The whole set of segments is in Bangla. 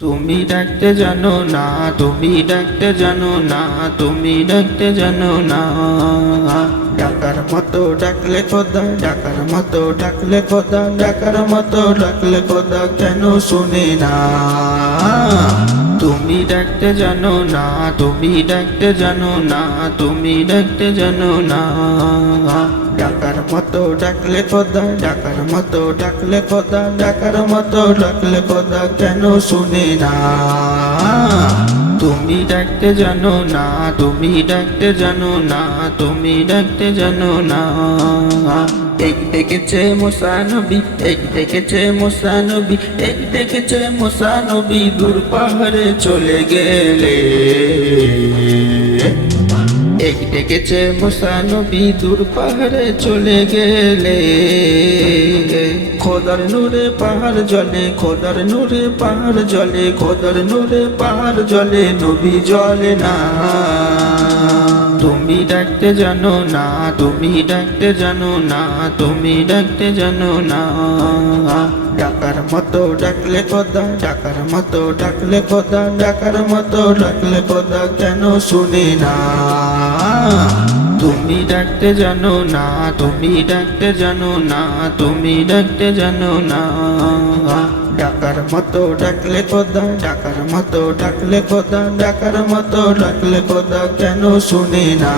তুমি ডাকতে জানো না, তুমি ডাকতে জানো না, তুমি ডাকতে জানো না। ডাকার মতো ডাকলে খোদা, ডাকার মতো ডাকলে খোদা, ডাকার মতো ডাকলে খোদা কেন শুনে না? তুমি ডাকতে জানো না, তুমি ডাকতে জানো না, তুমি ডাকতে জানো না। ডাকার মতো ডাকলে খোদা, ডাকার মতো ডাকলে খোদা, ডাকার মতো ডাকলে খোদা, কেন শুনে না? তুমি ডাকতে জানো না, তুমি ডাকতে জানো না, তুমি ডাকতে জানো না। এক দেখেছে মোসানবি, এক দেখেছে মোসানবি, এক দেখেছে মোসানবি, দূর পাহাড়ে চলে গেলে। এক ডেকেছে মোসানবি দূর পাহাড়ে চলে গেলে। খোদার নূরে পাহাড় জলে, খোদার নূরে পাহাড় জলে, খোদার নূরে পাহাড় জলে, নবী জলে না। তুমি ডাকতে জানো না, তুমি ডাকতে জানো না, তুমি ডাকতে জানো না। ডাকার মতো ডাকলে খোদা, ডাকার মতো ডাকলে খোদা, ডাকার মতো ডাকলে খোদা কেন শুনে না? তুমি ডাকতে জানো না, তুমি ডাকতে জানো না, তুমি ডাকতে জানো না। ডাকার মতো ডাকলে খোদা, ডাকার মতো ডাকলে খোদা, ডাকার মতো ডাকলে খোদা কেন শুনে না?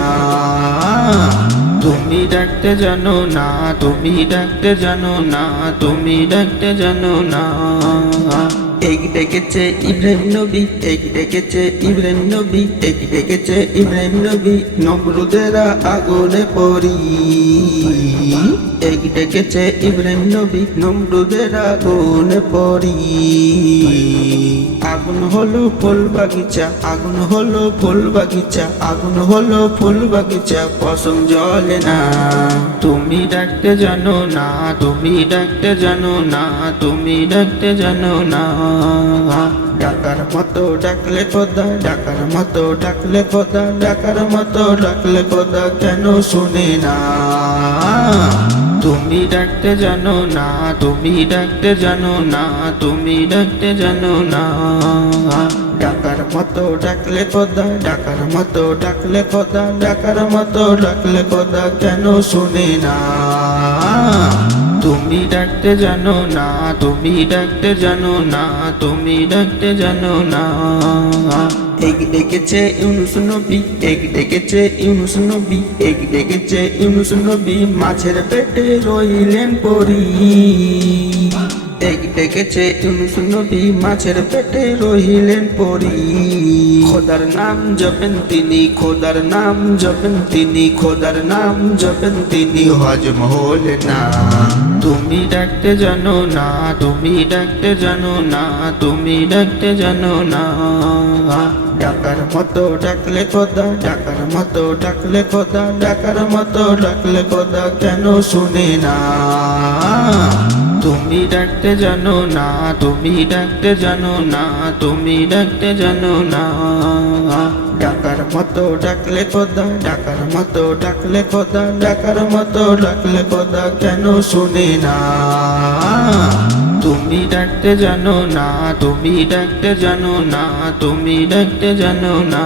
তুমি ডাকতে জানো না, তুমি ডাকতে জানো না, তুমি ডাকতে জানো না। এক ডেকেছে ইব্রাহিম নবী এক ডেকেছে ইব্রাহিম নবী এক ডেকেছে ইব্রাহিম নবী নমরুদেরা আগুনে পড়ি এক ডেকেছে ইব্রাহিম নবী নমরুদের আগুনে পড়ি আগুন হলো ফুল বাগিচা, আগুন হলো ফুল বাগিচা, আগুন হলো ফুল বাগিচা, পশম জলে না। তুমি ডাকতে জানো না, তুমি ডাকতে জানো না, তুমি ডাকতে জানো না। ডাকার মতো ডাকলে খোদা, ডাকার মতো ডাকলে খোদা, ডাকার মতো ডাকলে খোদা কেন শুনে না? তুমি ডাকতে জানো না, তুমি ডাকতে জানো না, তুমি ডাকতে জানো না। ডাকার মতো ডাকলে খোদা, ডাকার মতো ডাকলে খোদা, ডাকার মতো ডাকলে খোদা কেন শুনে না? তুমি ডাকতে জানো না, তুমি ডাকতে জানো না, তুমি ডাকতে জানো না। এক ডেকেছে ইউনুস নবী এক ডেকেছে ইউনুস নবী এক ডেকেছে ইউনুস নবী, মাছের পেটে রইলেন পরি। ডেকেছে ইউনুস নবী মাছের পেটে রহিলেন পরি। খোদার নাম জপেন তিনি, খোদার নাম জপেন তিনি, খোদার নাম জপেন তিনি। হজম হলে না, তুমি ডাকতে জানো না, তুমি ডাকতে জানো না, তুমি ডাকতে জানো না। ডাকার মতো ডাকলে খোদা, ডাকার মতো ডাকলে খোদা, ডাকার মতো ডাকলে খোদা কেন শুনে না? তুমি ডাকতে জানো না, তুমি ডাকতে জানো না, তুমি ডাকতে জানো না। ডাকার মতো ডাকলে খোদা, ডাকার মতো ডাকলে খোদা, ডাকার মতো ডাকলে খোদা কেন শুনে না? তুমি ডাকতে জানো না, তুমি ডাকতে জানো না, তুমি ডাকতে জানো না।